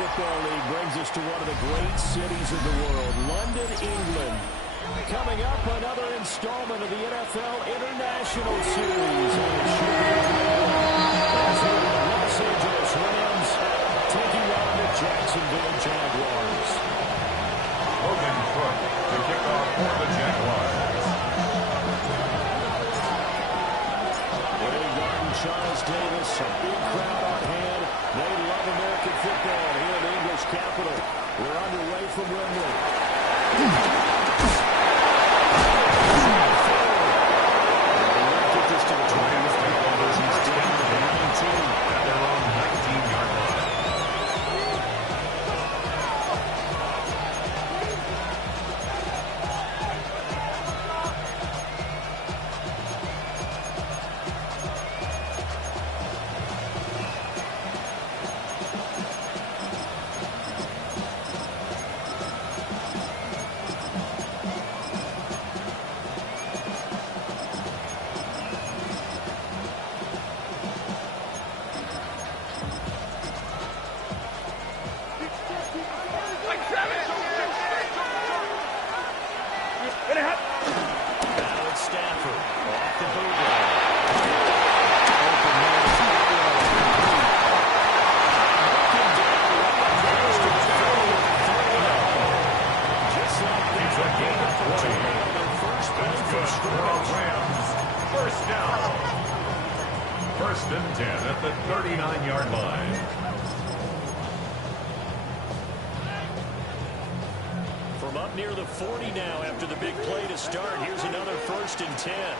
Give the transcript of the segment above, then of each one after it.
Football League brings us to one of the great cities of the world, London, England. Coming up, another installment of the NFL International Series. As the Los Angeles Rams taking on the Jacksonville Jaguars. Logan Cook to kick off for the Jaguars. Charles Davis, a big crowd on hand. They love American football here in the English capital. We're underway from Wembley. Get this to the 20s. He's down to 19 at their own 19-yard line. First and 10 at the 39-yard line. From up near the 40 now after the big play to start. Here's another 1st and 10.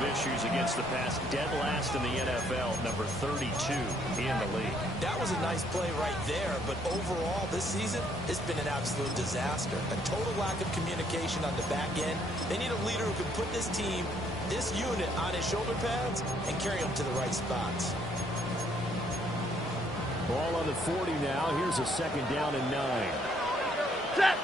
Issues against the pass, dead last in the NFL, number 32 in the league. That was a nice play right there, but overall this season, it's been an absolute disaster. A total lack of communication on the back end. They need a leader who can put this team, this unit on his shoulder pads and carry them to the right spots. Ball on the 40 now. Here's a 2nd down and 9. Set!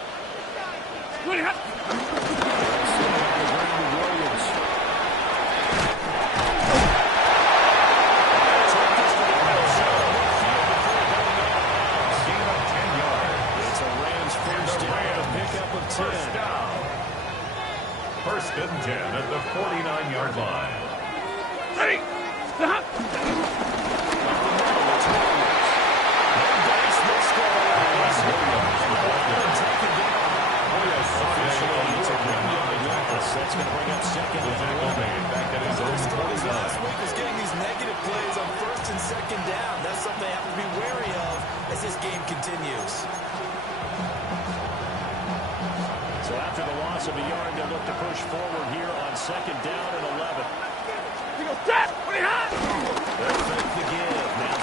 First and 10 at the 49-yard line. Ready! Stop! That's going to bring up 2nd and 11. Back at his own 49. Last week was getting these negative plays on 1st and 2nd down. That's something they have to be wary of as this game continues. So after the loss of a yard, they'll look to push forward here on 2nd down and 11. He goes, set! What do you have? They'll fake the give. Now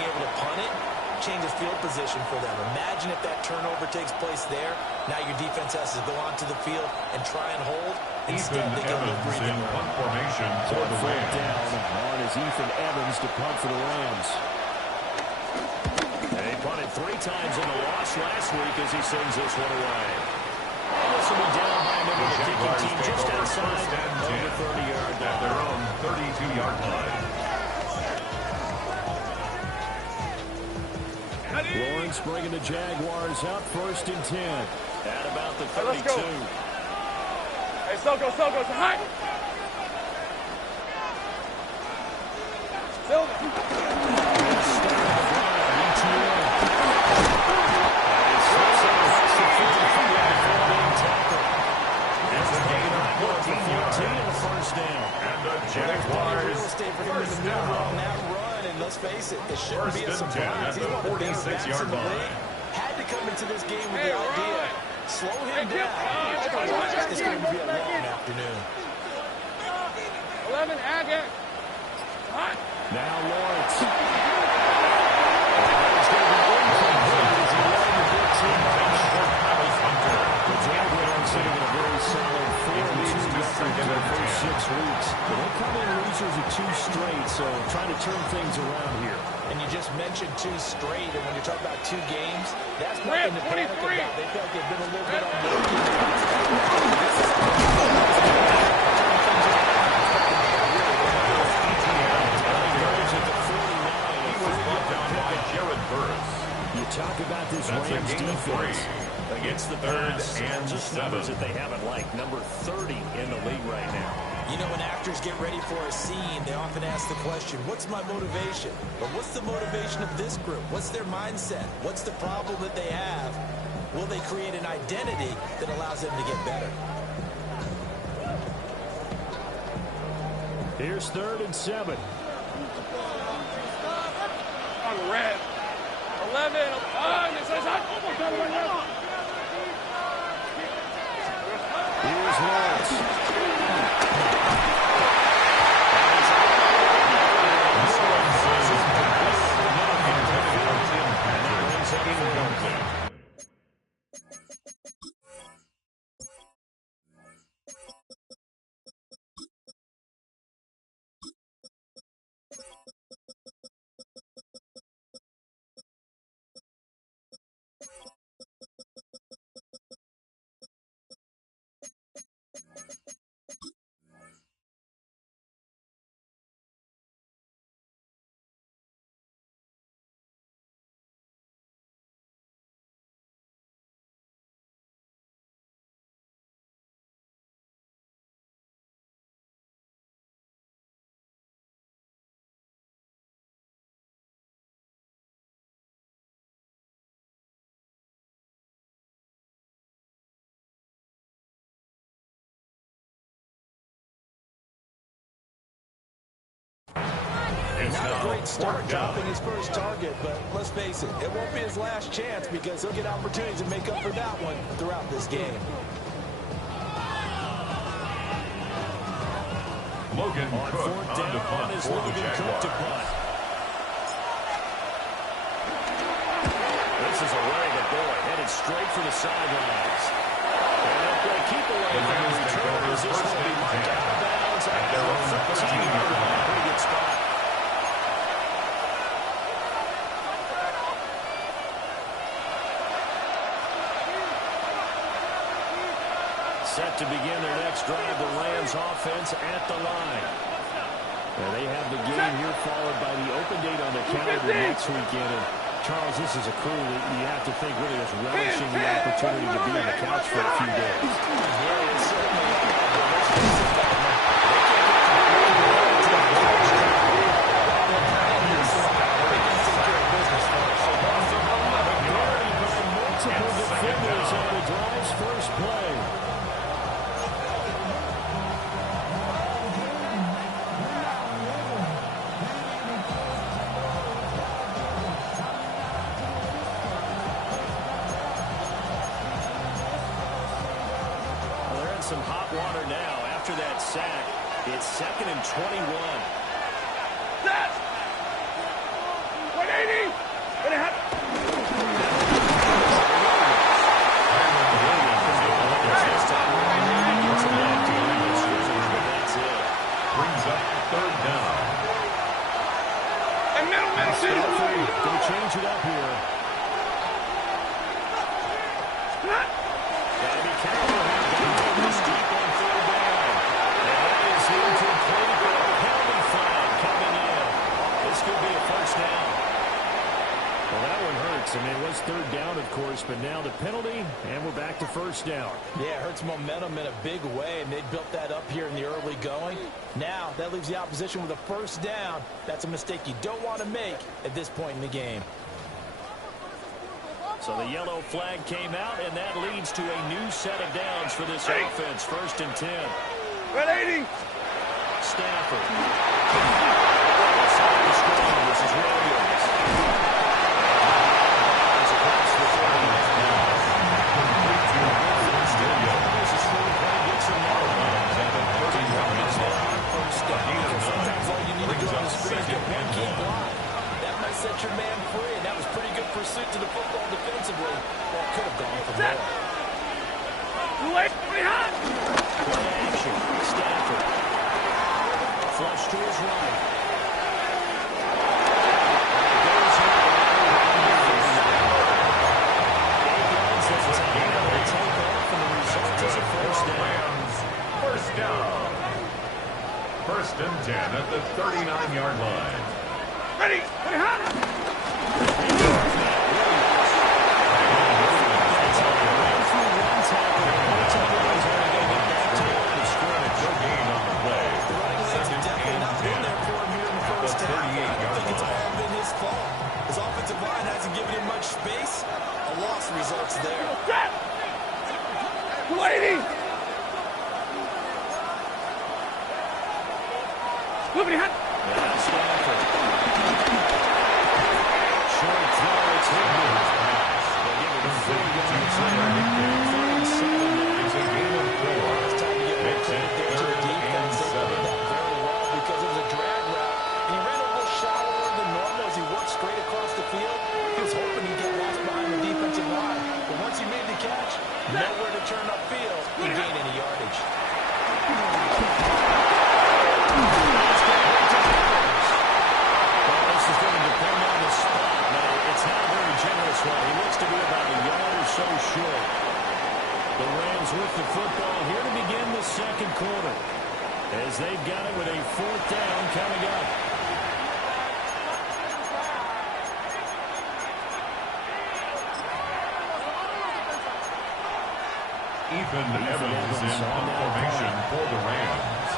being able to punt it changes field position for them. Imagine if that turnover takes place there. Now your defense has to go onto the field and try and hold. Instead, they get a little breathing room. Punt formation for the Rams. Down on is Ethan Evans to punt for the Rams. They punted 3 times in the loss last week as he sends this one away. This will be down by a member of the kicking team just outside of the 30-yard line. At their own 32-yard line. Lawrence bringing the Jaguars up 1st and 10 at about the 32. Let's go. Hey, Soko, high. Let's face it, it shouldn't be a surprise. He's one of the best backs in the league. Had to come into this game with the idea. Slow him down. Otherwise, it's going to be a long afternoon. 11, Agate. Now Lawrence. The Jaguars sitting in a very solid 4-2 record in the first 6 weeks. But they'll come in losers of 2 straight, so trying to turn things around here. And you just mentioned 2 straight, and when you're talking about 2 games, that's nothing to panic about. They felt they've been a little bit You talk about this Rams defense against the 3rd and 7 that they haven't liked. Number 30 in the league right now. You know, when actors get ready for a scene, they often ask the question, what's my motivation? But what's the motivation of this group? What's their mindset? What's the problem that they have? Will they create an identity that allows them to get better? Here's 3rd and 7. On the red. 11. Here's Lawrence. Not a great start dropping his first target, but let's face it, it won't be his last chance because he'll get opportunities to make up for that one throughout this game. Logan Cook on the punt for the Jaguars. This is a way to go, headed straight for the sidelines. And they'll play keep away from the returners. This will be marked out of bounds at their own 13-yard line. Pretty good spot. Set to begin their next drive, the Rams offense at the line. And they have the game here followed by the open date on the calendar next weekend. And Charles, this is a crew that you have to think really is relishing the opportunity to be on the couch for a few days. Yeah, it's certainly. Multiple defenders on the drive's first play. Some hot water now after that sack. It's 2nd and 21. That's 180. change it up here. Gotta be careful here. This deep on third down. And that is incomplete, but a penalty flag coming in. This could be a first down. Well, that one hurts. I mean, it was third down, of course, but now the penalty, and we're back to first down. Yeah, it hurts momentum in a big way, and they built that up here in the early going. Now, that leaves the opposition with a first down. That's a mistake you don't want to make at this point in the game. So the yellow flag came out, and that leads to a new set of downs for this offense. First and 10. Red 80. Stafford. Inside the screen. This is Williams. Across the 30. This is Ford trying to get some more. Sometimes all you need to do on the screen is get one key block. That might set your man free, and that was pretty good pursuit to the football defensively. That could have gone for more. Play hot. Play action. Stafford. Flush to his right. Goes here. Runs this time. They take off, and the result is a first down. First down. First and 10 at the 39-yard line. Ready. Play hot. Space, a loss results there. Set. 280. Moving hot. Stafford. Short throw, it's Higbee. They'll give it a 4-yard It's a game of 4. It's time to get Makes it to the defense. They played that very well because it was a drag route. And he ran a little shallower than normal as he worked straight across the field. He was hoping he'd get lost behind the defensive line. But once he made the catch, nowhere to turn upfield and gain any yardage. Well, this is going to depend on the spot. Now, it's not a very generous one. He looks to be about a yard or so short. The Rams with the football here to begin the second quarter, as they've got it with a fourth down coming up. Ethan Evans in formation for the Rams.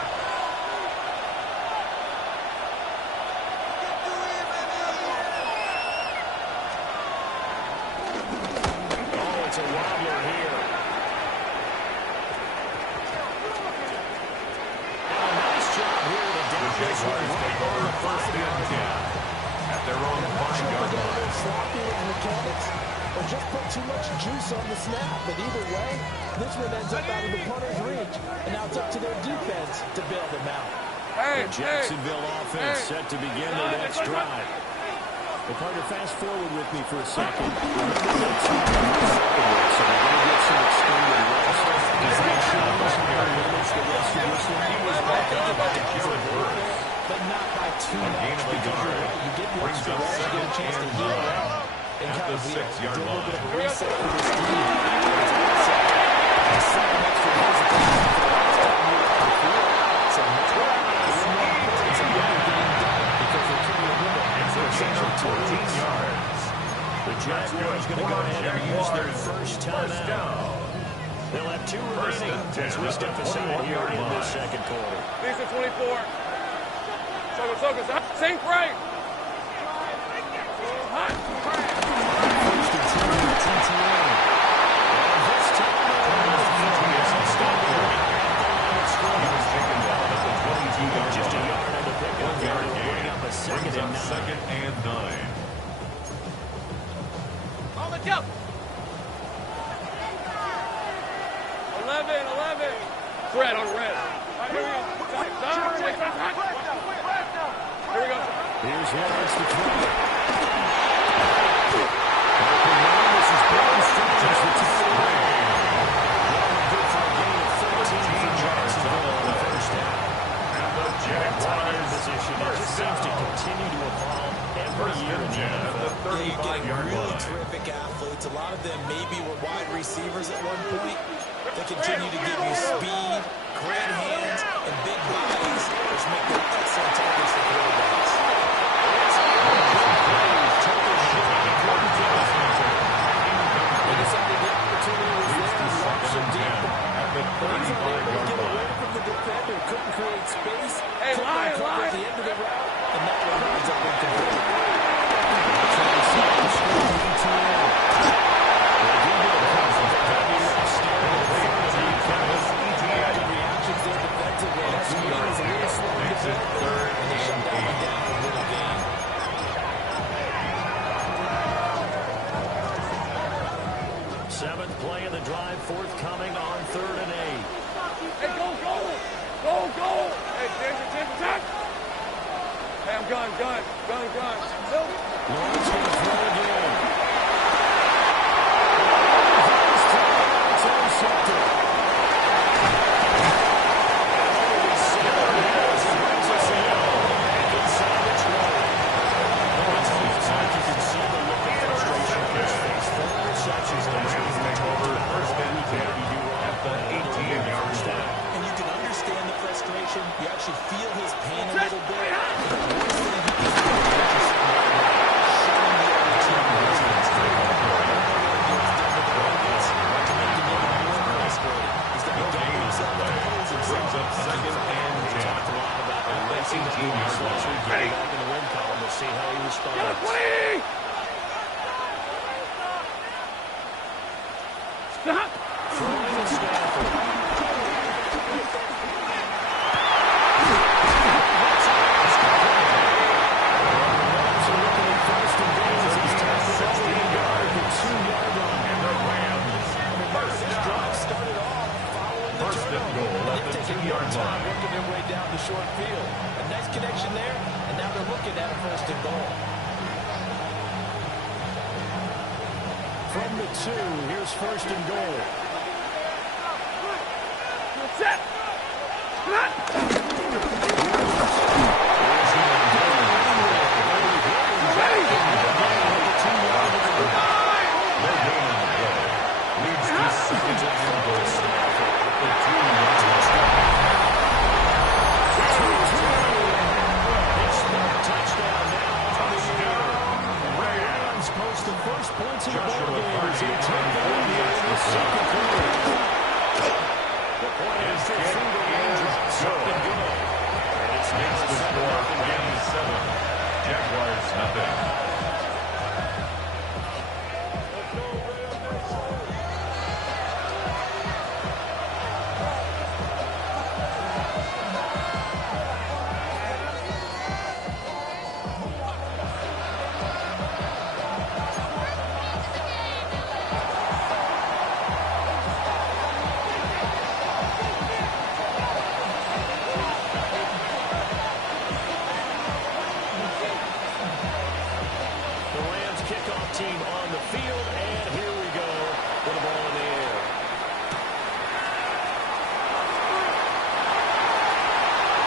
Oh, it's a wobbler here. And a nice job here to The down this one Jaguars take over first and 10 at their own 5-yard line. Sloppy with mechanics or just put too much juice on the snap. But either way, this one ends up out of the punter's reach. And now it's up to their defense to bail them out. Hey, The Jacksonville offense set to begin their next drive. Well, Carter, fast forward with me for a second. Remember that team so they're going to get some extended rest. Does that change how he limits the rest of this one? He was back up by Jared Burks. But not by too A much. gain of a Because you're yard. right, you get the Brings extra up rest, you get a chance to heal up. And at kind the of 6-yard do a little bit of line. reset for this team. Some extra hesitation for the last time you were on the field. So now, it's more important to get it getting done because they're carrying a little It's a gain of 14 yards. The Jaguars going to go ahead and use their first timeout. They'll have two remaining as we step aside here in this second quarter. Lisa 24. Sogo. Same frame. Hot. First and 10 on the TTA. And this time, He was taken down at the 22-yard just a line. yard on the pickup. 1-yard Bring gain. up a second Brings and up 9. second and 9. On the jump. 11. Red on red. Here we go. Here we go. Here's Lawrence to throw. This is Brown Strong as the tight end. Good for a gain of 13 for Jacksonville on the first down. And the Tight end Jaguars position, it just seems to continue to evolve every first year in and the 10 at NFL. the you're getting 35-yard really line. terrific athletes. A lot of them maybe were wide receivers at one point. They continue to give you speed, great hands, and big bodies, which make them excellent targets for quarterbacks. They decided the opportunity was there to launch some deep. At the 35-yard Get away line. from the defender, couldn't create space, Hey, couldn't line, uncover line. at the end of the route, and that one ends up incomplete. Makes it 3rd and 8. Seventh play of the drive, forthcoming on 3rd and 8. Hey, go, go. Go, go. Hey, James, attack. Hey, I'm gun. Lawrence going to throw again. It's intercepted. And you can understand the frustration. You actually feel his pain a little bit. The worst thing he can do is showing the other team his He's going to go himself to pose himself. Brings up 2nd and 10. Talked a lot about the racing team last week. Getting back in the win column. We'll see how he responds. 20. Stop. Throwing to Stafford. Working their way down the short field. A nice connection there, and now they're looking at a 1st and goal. From the 2, here's 1st and goal. Set. Points in the ball game as he takes the lead in the 2nd quarter. The point after field goal drops up and good. And it's now Makes the score 27. Jaguars nothing. Team on the field, and here we go with the ball in the air.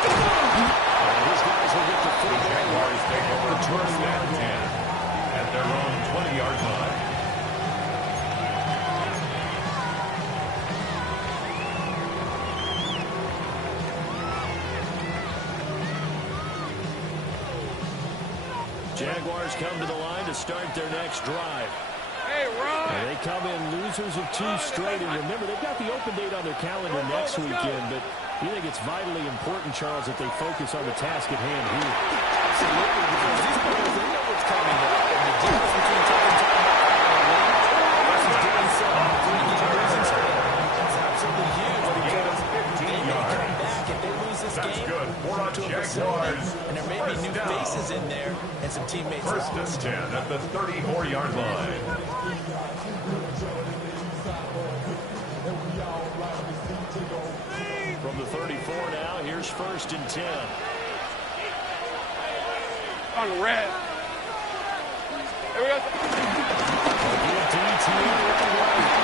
And these guys will get the full Jaguars take over 1st and 10 at their own 20-yard line. Jaguars come to the line to start their next drive. Hey, run. And they come in losers of 2 straight. And remember, they've got the open date on their calendar next weekend. But you think it's vitally important, Charles, that they focus on the task at hand here. Absolutely, because these players, they know what's coming up. And the difference between taking time out versus doing so during the losing streak, that's absolutely huge because they may come back if they lose this game Good for a to a Jaguars. facility, and there may be new faces in there and some teammates 1st and lost. 10 at the 34-yard line. From the 34 now, here's 1st and 10. On the red. Here we go. Again, DT right.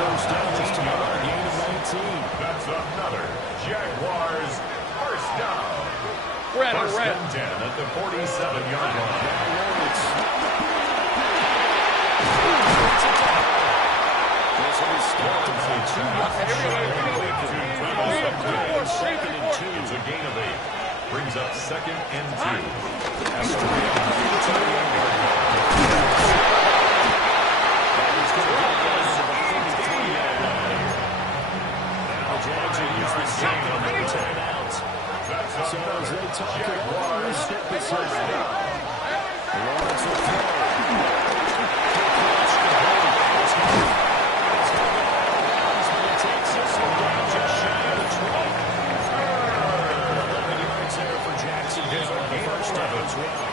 First down this time, a gain of 19. That's another Jaguars, first down. Red on First red. and 10 at the 47-yard line. This one is stopped by 2 yards. Second and 2. It's a gain of 8. Brings up second and 2. At the 33-yard line. Now Jags are using second and their timeouts. So as they talk it over, we step aside. Lawrence will throw. Takes this one down just shy of the 20. 11 yards there for Jacksonville on the first down as well.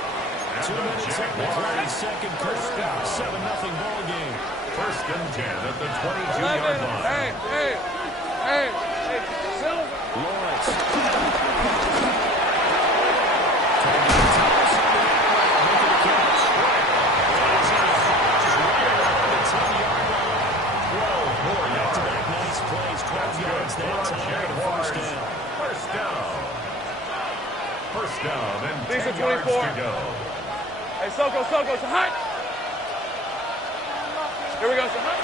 2 minutes in the clock, second quarter, 7-0 ball game. First and 10 at the 22-yard line. Hey, Silver. Lawrence. First down and 10 These are yards 24. to go. Hey, Soko, it's a hut. Here we go, it's a hut.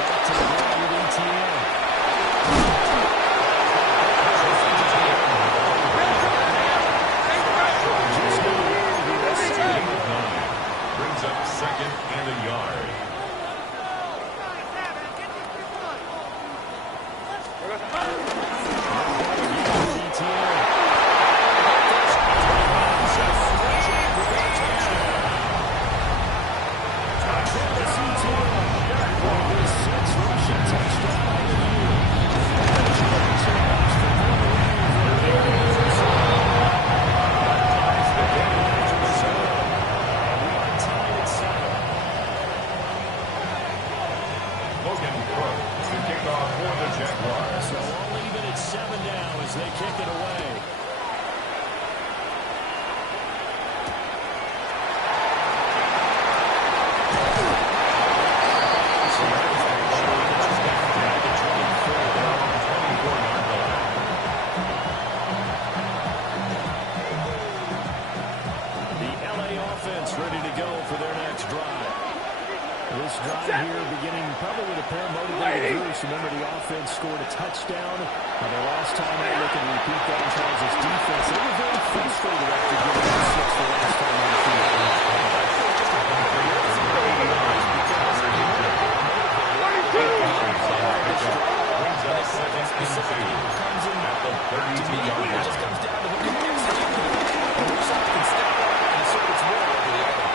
Back to the ground with ETN. Brings up second and a yard. Remember, the offense scored a touchdown. The last time they look and repeat that in Charles' defense, they were very frustrated after giving up 6 the last time on the field. It just comes down to who can execute. And who's up and step up and so it's more over the other.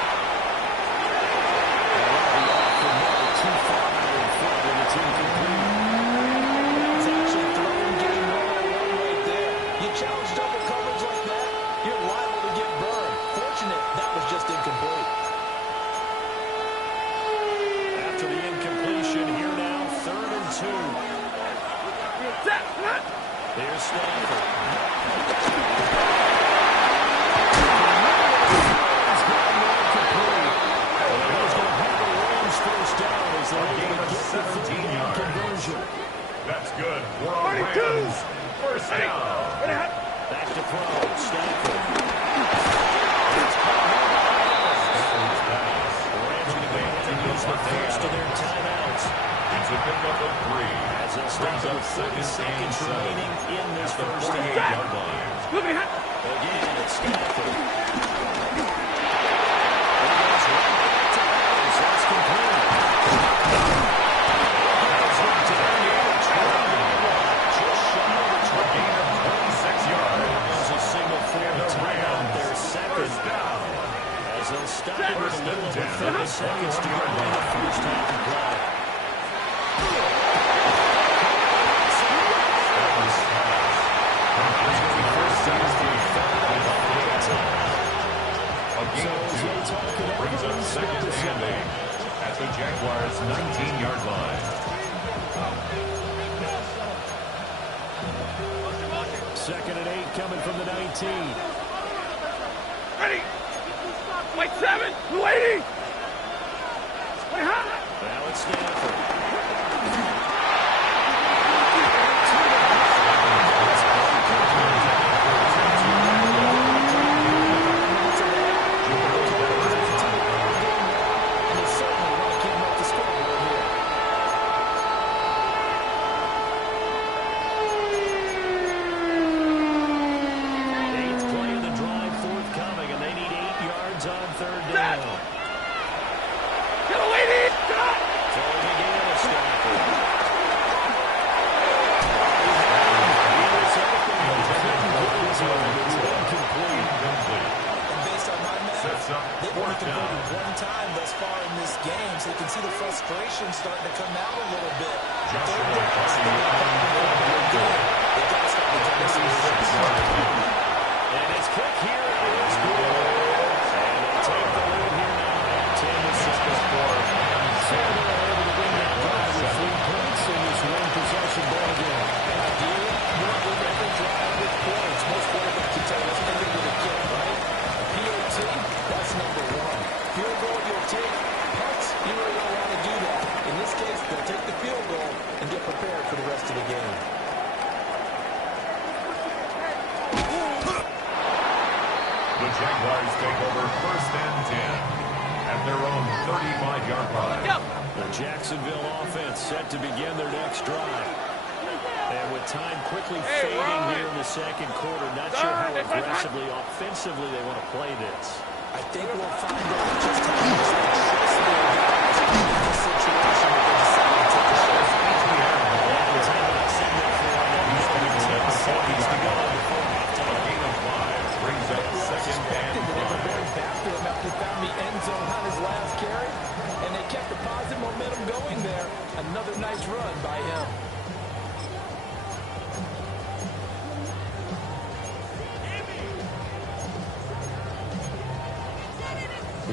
Too far out in front when it's incomplete. That's actually throwing game 101 right there. You challenge double coverage like that, you're liable to get burned. Fortunate that was just incomplete. After the incompletion, here now, 3rd and 2. Here's Stafford. That's good. We're on Rams. First down. Back to throw. Stafford. Rams going to go ahead and use the first of their timeouts. It's a pickup of 3. As they'll stop Brings up with 30 second and seconds 7. remaining in this At the first 48-yard half. line. Again, it's Stafford. That's complete. They'll stop it with a little over 30 seconds to go in the first half of play. Brings up second and 8 at the Jaguars' 19-yard line. Second and 8 coming from the 19. Ready? Wait, 7, 280. Wait, huh? Now it's Stafford. things starting to come out a little bit. Joshua They're good. They've got to start to get this And his kick here is good. And they take the lead here now at 10-6. So they're able to win that drive with 3 points in this one-possession ball game. Ideally, you want to win every drive with points. Most quarterbacks can tell us ending with a kick, right? PAT, that's number 1. Field goal, you'll take. Punts, you really don't want to do that. In this case, they'll take the field goal and get prepared for the rest of the game. The Jaguars take over 1st and 10 at their own 35-yard line. The Jacksonville offense set to begin their next drive. And with time quickly fading here in the second quarter, not sure how aggressively, offensively they want to play this. I think we'll find out just how much they trust their guys in this situation that they decide to take the shot. Brings up 2nd and 5. They were very back to him after he found the end zone on his last carry, and they kept the positive momentum going there. Another nice run by him.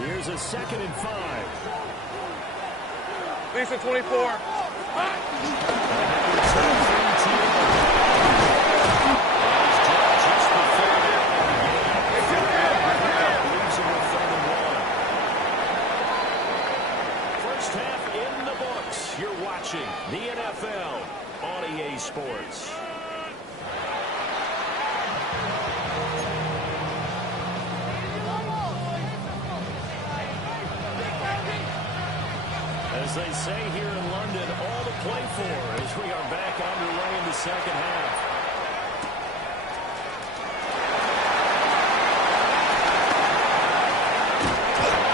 Here's a 2nd and 5. Lisa 24. First half in the books. You're watching the NFL on EA Sports. As they say here in London, all to play for as we are back underway in the second half.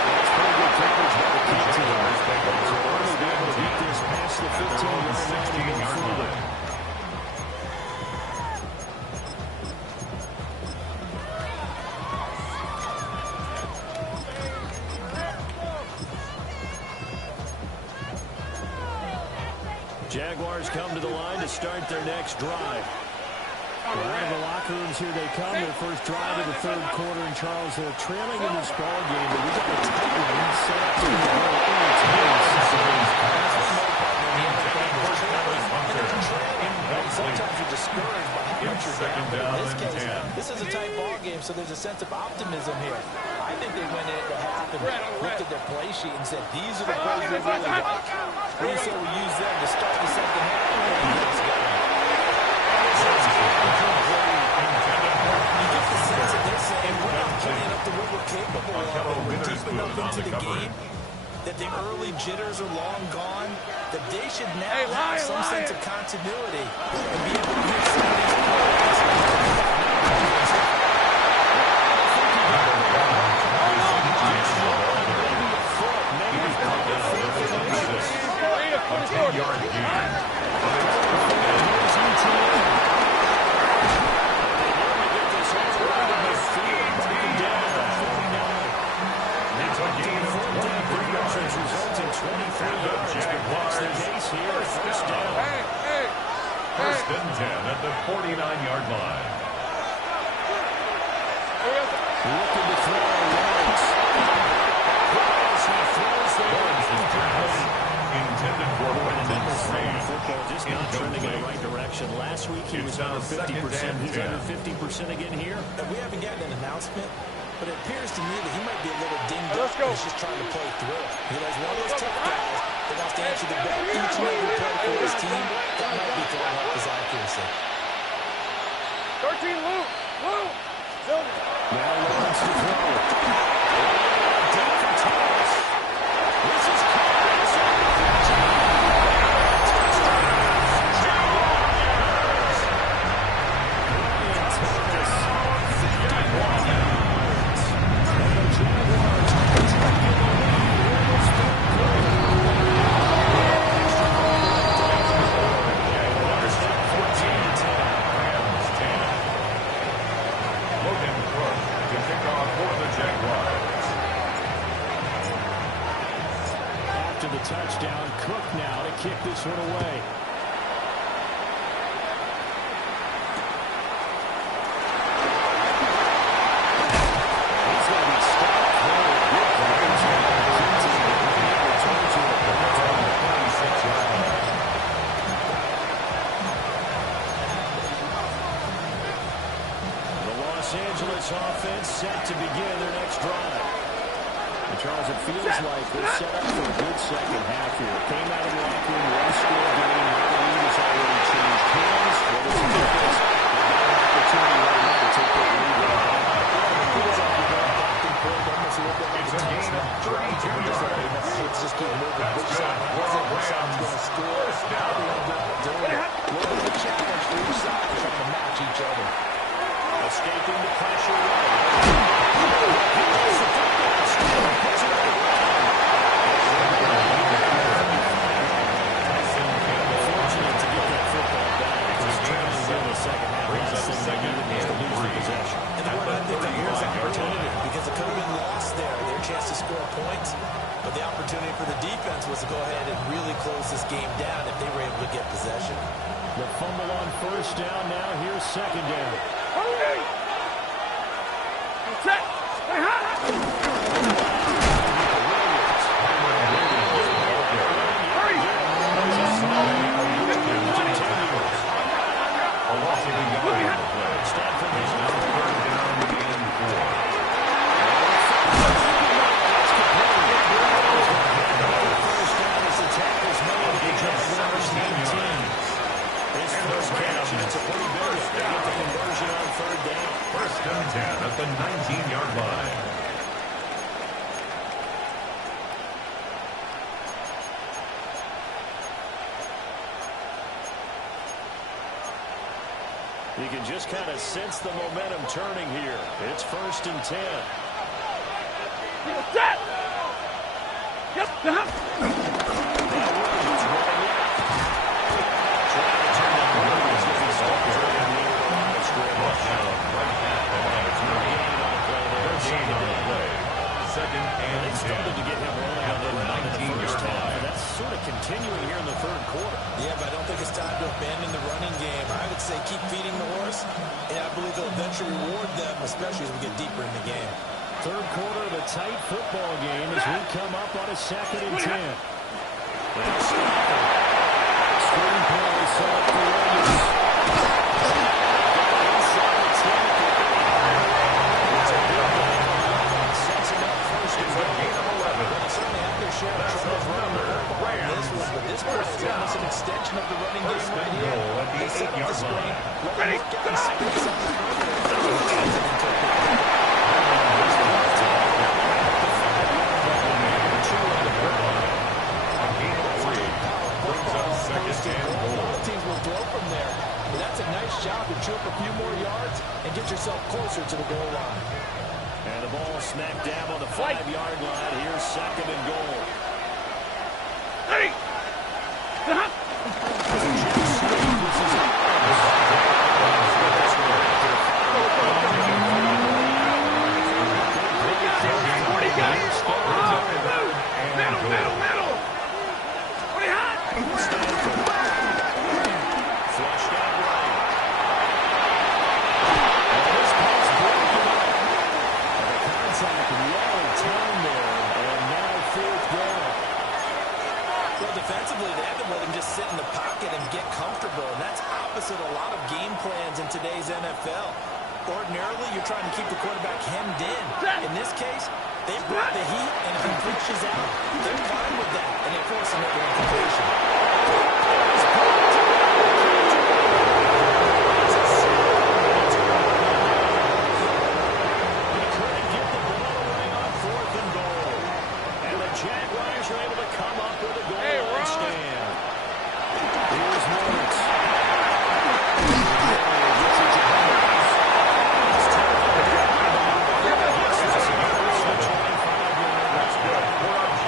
That's pretty good coverage by the key team. They're only able to beat this past the 15-yard line. Jaguars come to the line to start their next drive. Out of the locker rooms here they come. Their first drive of the third quarter. And Charles, they're trailing in this ball game, but we got a tight one set up to Sometimes you're discouraged by how much you're down. In this case, this is a tight ball game, so there's a sense of optimism here. I think they went in at the half and looked at their play sheet and said, these are the plays we really like. We say we use them to start the second half. You get the sense that they're saying we're not playing up to what we're capable of. We're deep enough into the game that the early jitters are long gone, that they should now have some sense of continuity and be able to hit some of these plays. A 10-yard gain. It's a gain of 23 yards, resulting 23 yards. Jaguars their case here. First down. 1st and 10 at the 49-yard line. Looking to throw Lawrence. As he throws the intended for football, just not trending in the right direction. Last week he was under 50%. He's under 50% again here. We haven't gotten an announcement, but it appears to me that he might be a little dinged up. He's just trying to play through it. He's one of those tough guys that wants to answer the bell each and every play for his team. That might be throwing up his accuracy. 13, Luke. Now Lawrence to throw. Deep for Thomas. This is Logan Crook to kick off for the Jaguars. of the touchdown. Cook now to kick this one away. Offense set to begin their next drive. And Charles, it feels like they're set up for a good second half here. Came out of the locker room, one-score game. Now the lead has already changed hands. What is the difference? They've got an opportunity right now to take that lead right back. It's a gain of 32 yards. It's just keep moving. Which side is going to score? How they end up doing it. A little bit of a challenge for each side trying to match each other. Escaping the pressure. Fortunate to get that football back. It's in the second half. Second and lose possession. And the word I think that here's opportunity because it could have been lost there. Their chance to score points. But the opportunity for the defense was to go ahead and really close this game down if they were able to get possession. The fumble on first down. Now here's second down. Hurry! Set! Stay high! Hurry! A loss of a yard on the play. Stanford is now third down and 4. First down as the tackle's made. He just numbers 19. His first catch, and it's a pretty big one. They get the conversion on third down. First and 10 at the 19-yard line. You can just kind of sense the momentum turning here. It's first and 10. Set! Yep, down. Second and they started to get him rolling on the 19-yard line. That's sort of continuing here in the third quarter. Yeah, but I don't think it's time to abandon the running game. I would say keep feeding the horse, and I believe they'll eventually reward them, especially as we get deeper in the game. Third quarter of a tight football game as we come up on a second and 10. Screen play set up for Williams. This play is almost an extension of the running game right here. They set up the screen. Ready, go! Teams will throw from there. But that's a nice job to chew up a few more yards and get yourself closer to the goal line. And the ball smack dab on the 5-yard line. Here's second and goal. Ready! Down. Middle. Pretty hot. Flushed out right. And this pass broken up. And the contact well timed there. And now fourth down. Well, defensively, they haven't let him just sit in the pocket and get comfortable, and that's opposite a lot of game plans in today's NFL. Ordinarily, you're trying to keep the quarterback hemmed in. In this case, they brought the heat, and if he pushes out, they're fine with that, and they force another incompletion. He couldn't get the ball away on fourth and goal. And the Jaguars are able to come up with a goal line stand. Here's Lawrence.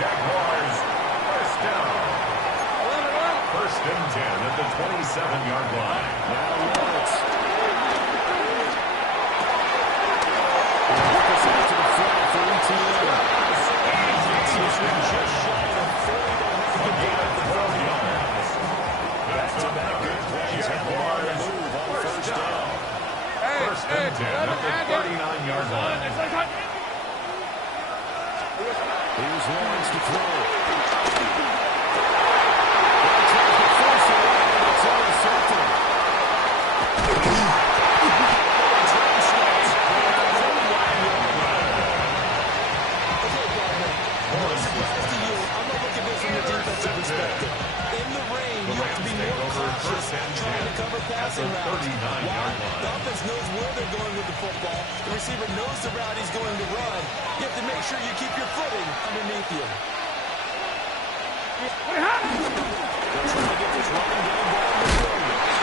Jaguars, first down. and 10 at the 39-yard line. Here's Lawrence to throw. It's intercepted. Perspective. In the rain, you have to be more cautious trying to cover passing routes. Why? The offense knows where they're going with the football. The receiver knows the route he's going to run. You have to make sure you keep your footing underneath you. They're trying to get this running game going with Williams.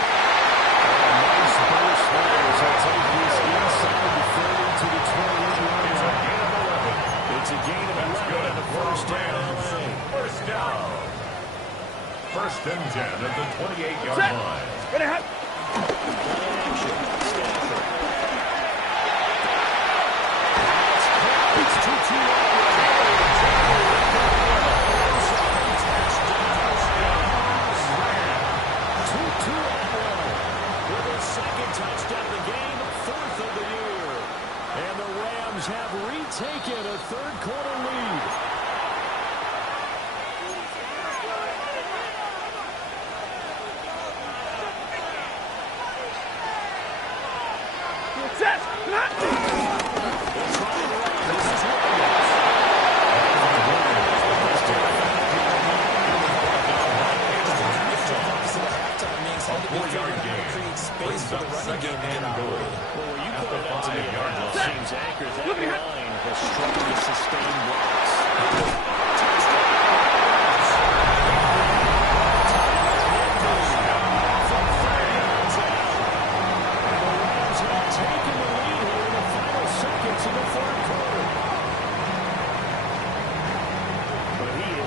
Nice burst there as they take this inside the 30 to the 21-yard line. It's a gain of 11 and a first down. First down. First and 10 at the 28-yard line. Play action. Stafford. It's 2-2. Second touchdown of the game, fourth of the year. And the Rams have retaken a third-quarter lead.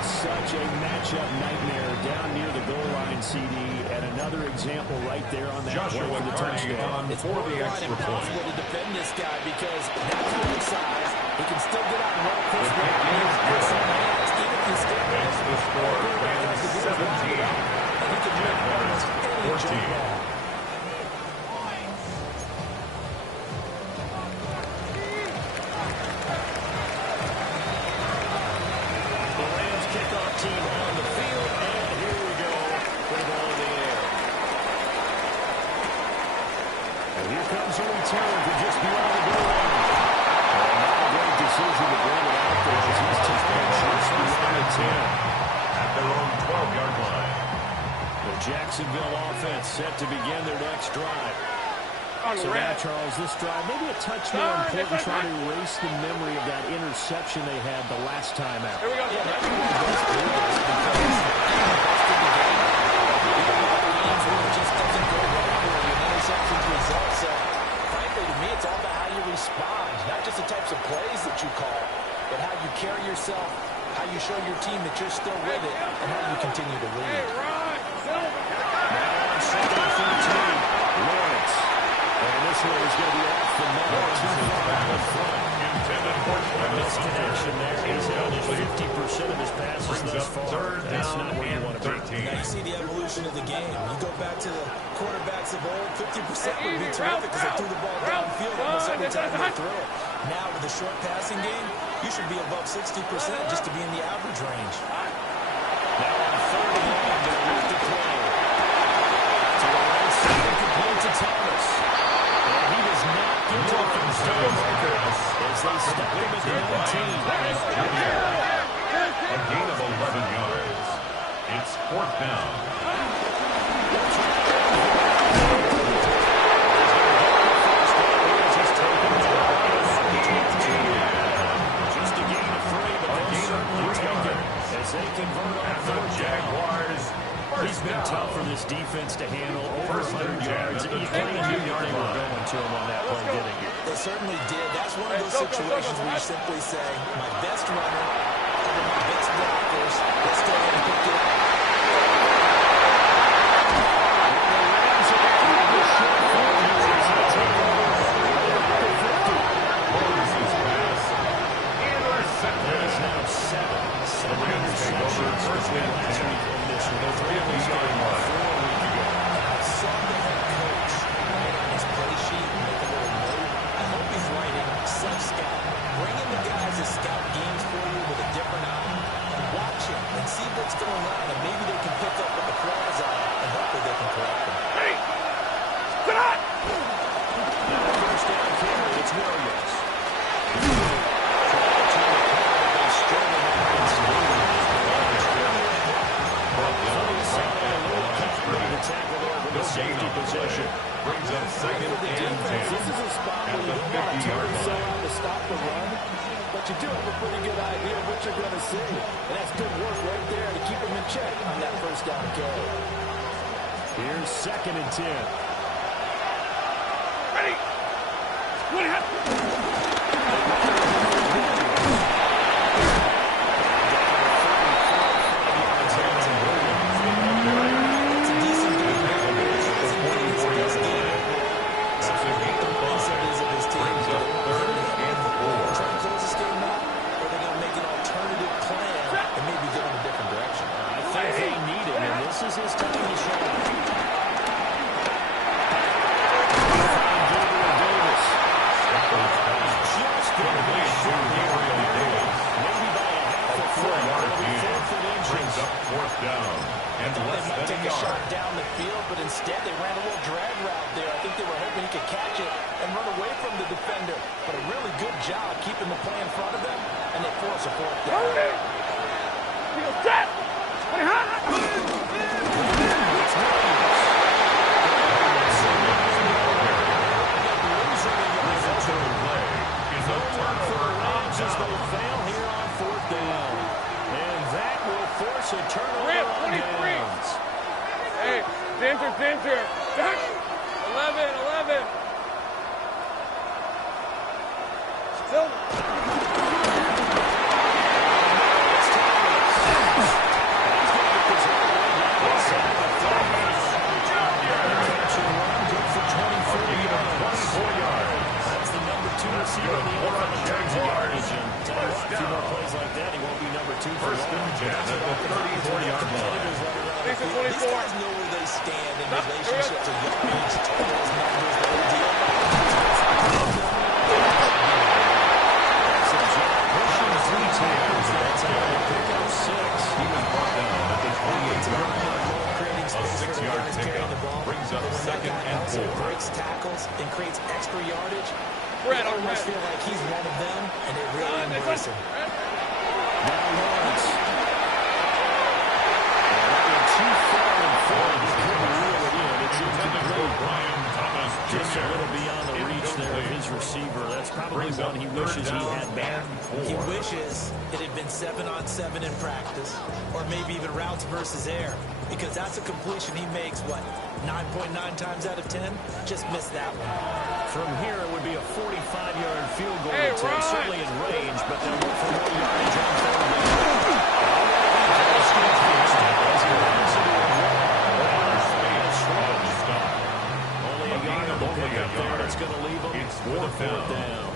Such a matchup nightmare down near the goal line, CD, and another example right there on that play for the touchdown. It's impossible to defend this guy because that's one size. He can still get out and run across the hands. Even if he still has the score is 17. And he can make any jump ball. Team on the field, and here we go for the ball in the air. And here comes a return from just beyond the goal line. Not a great decision to bring it out there as he's taken just beyond the 10. At their own 12-yard line. The Jacksonville offense set to begin their next drive. So now, Charles, this drive maybe a touch more important trying to erase the memory of that interception they had the last time out. Here we go. Yeah, that's really the best do this because the games where it just doesn't go right for you. An interception's result. So, frankly, to me, it's all about how you respond. Not just the types of plays that you call, but how you carry yourself, how you show your team that you're still with it, and how you continue to lead. Now on second and 13, Lawrence. And this one is going to be off the mark. Too far out in front. Misconnection there. He's held 50% of his passes thus far. That's not where you want to be. Now you see the evolution of the game. You go back to the quarterbacks of old, 50% would be terrific because they threw the ball downfield almost every time they threw it. Now with the short passing game, you should be above 60% just to be in the average range. Now on third and long, they're with the play. To the right side, complete to Thomas. And he does not get to the first down marker as they stop him at the 19. A gain of 11 yards. It's fourth down. Just a gain of 3, but they'll certainly take it as they convert on the Jaguars. He's been tough for this defense to handle. Over 100 yards. You kind of knew they were going to him on that play, didn't you? They certainly did. That's one of those situations where you simply say, my best runner over my best blockers. Let's go ahead and pick it up. Second for the and defense. 10. This is a spot At where you the don't want to 50-yard totally sell line. out to stop the run, but you do have a pretty good idea of what you're going to see. And that's good work right there to keep them in check on that first down carry. Here's 2nd and 10. Ready. This is his time to shine. Brings up 4th down. And less they might than take a a shot yard. down the field, but instead they ran a little drag route there. I think they were hoping he could catch it and run away from the defender. But a really good job keeping the play in front of them, and they force a 4th down. As they fail here on 4th down. And that will force a turnover on downs. Hey, Ginger. 11. Silver. Jags yardage. A few more plays like that, he won't be number 2 for First and 10 at the 34-yard line. These guys know where they stand in relationship to yardage, totals, numbers, the whole deal. Pushing 3 tails. That's how they pick up 6. He was brought down at the 28-yard line. A 6-yard pickup brings up 2nd and 4. Breaks tackles and creates extra yardage. Red I on almost red. feel like he's one of them, and they really embrace him. Now Lawrence. Running too far in front. He couldn't reel it in. It's incomplete. Brian Thomas Just a Jr. little beyond the reach there of his receiver. That's probably one he wishes he had back. He wishes it had been 7-on-7 in practice, or maybe even routes versus air, because that's a completion he makes, 9.9 times out of 10? Just missed that one. From here, it would be a 45-yard field goal Hey, attempt, Ryan. certainly in range, but they'll look for more yardage on 3rd down. Only a yard of the pickup there. It's going to leave them with a 4th down.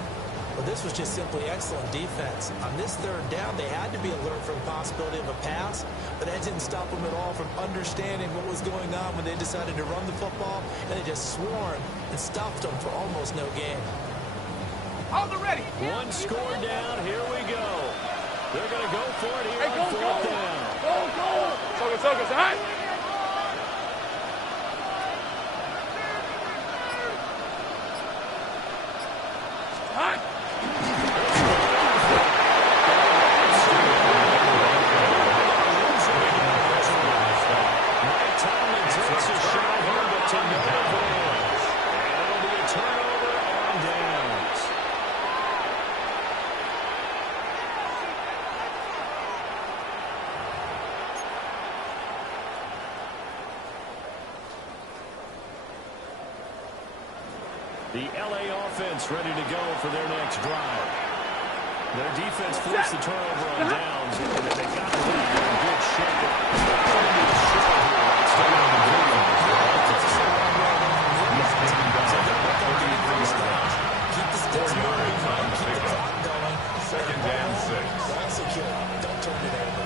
Well, this was just simply excellent defense. On this 3rd down, they had to be alert for the possibility of a pass, but that didn't stop them at all from understanding what was going on when they decided to run the football, and they just swarmed and stuffed them for almost no gain. Hold the ready. One score down. Here we go. They're going to go for it here Hey, on 4th down. Go. Focus, all right? All right. Mike Tomlin takes a shot here, but to no avail. And it'll be a turnover on downs. The LA offense ready to go for their next drive. Their defense forced the turnover on downs, and they got it in good shape. Keep the sticks moving, keep the clock going. 2nd and 6. Well secure. Don't turn it over.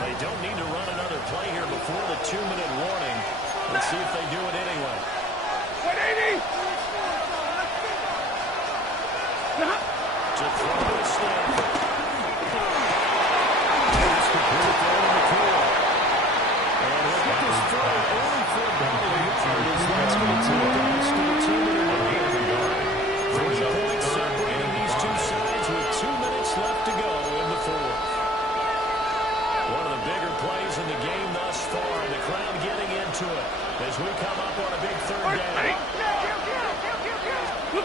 They don't need to run another play here before the 2-minute warning. Let's see if they do it anyway. 180. To throw to Stanford. It's complete there in the corner. And look at this throw. Only for about a yard. That's going to take us to the 2-minute A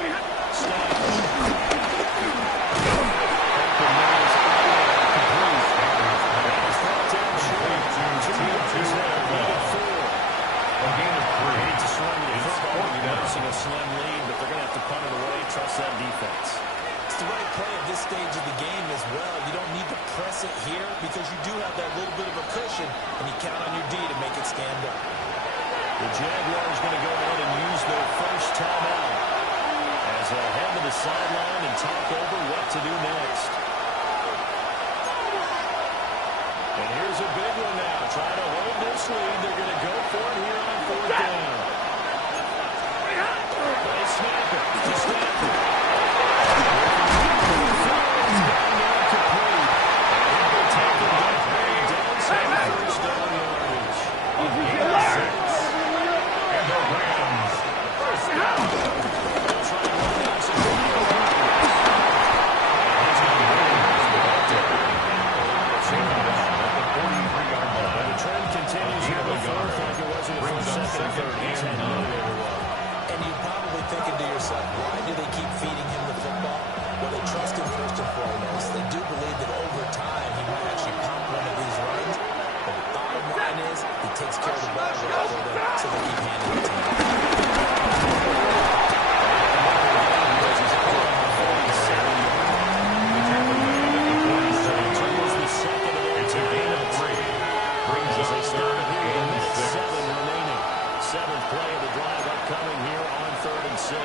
slim lead, but they're going to have to punt it away. Trust that defense. It's the right play at this stage of the game as well. You don't need to press it here because you do have that little bit of a cushion, and you count on your D to make it stand up. The Jaguars going to go ahead and use their first timeout as they head to the sideline and talk over what to do next. And here's a big one now. Trying to hold this lead. They're going to go for it here on fourth down. They snap it to Stafford. Incomplete. And they're taking that play downside first down yardage. And the Rams, first down. They'll try to run down some video. At the 43-yard line. The trend continues here in the fourth like it was in the first, second, and third. He's had no way to run. And you're probably thinking to yourself, why do they keep feeding him the football? Well, they trust him first and foremost. They do believe that over time he might actually pop one of these runs. But the bottom line is he takes care of the ball well for them, so they keep handing it to him. It's a gain of 3. Brings us a start at the end of 6. 7 remaining. 7th play of the drive upcoming here on 3rd and 6.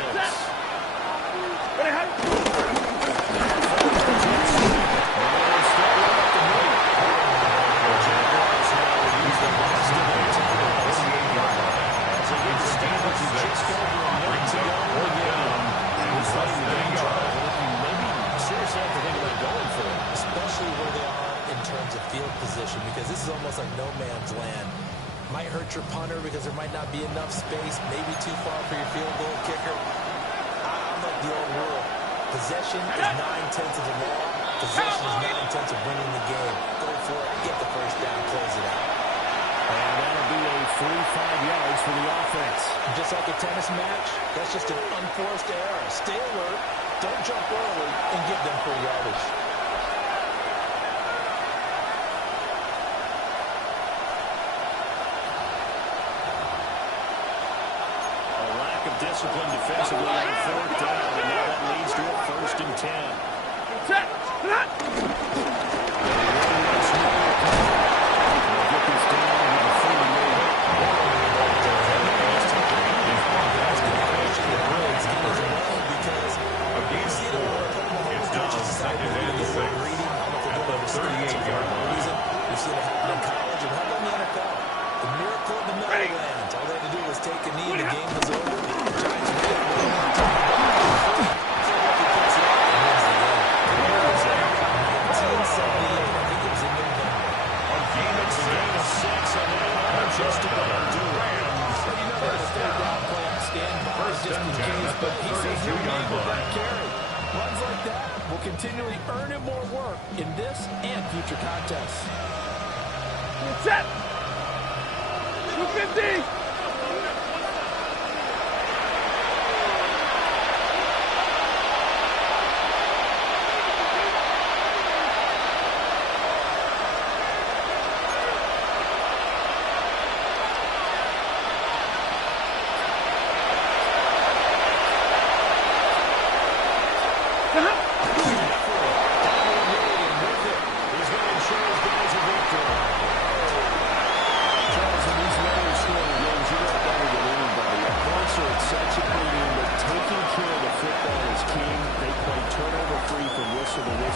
Especially where they are in terms of field position, because this is almost like no man's land. Might hurt your punter because there might not be enough space, maybe too far for your field goal kicker. I'm like the old rule. Possession is 9/10 of the law. Possession is 9/10 of winning the game. Go for it, get the first down, close it out. And that'll be a free 5 yards for the offense. Just like a tennis match, that's just an unforced error. Stay alert, don't jump early, and give them free yardage. Discipline defensively on 4th down, and now that leads to a 1st and 10. It's now 2nd and 6 at the 38-yard line. We've seen it happen in college and happen in the NFL. The miracle of the Meadowlands. All they had to do was take a knee and the game was over. The Giants made it one more time. I think it was in November. A gain of 6. And they're just about to do it. But you know they're stay down, play on standby, First just and in 10 case. at the But he says he'll 32-yard lead with that line. carry. Runs like that will continually earn him more work in this and future contests. Set. 250.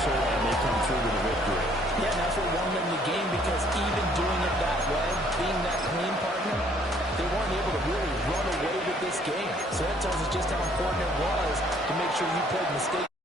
And they come through with a victory. Yeah, and that's what won them the game, because even doing it that way, being that clean partner, they weren't able to really run away with this game. So that tells us just how important it was to make sure you played mistakes.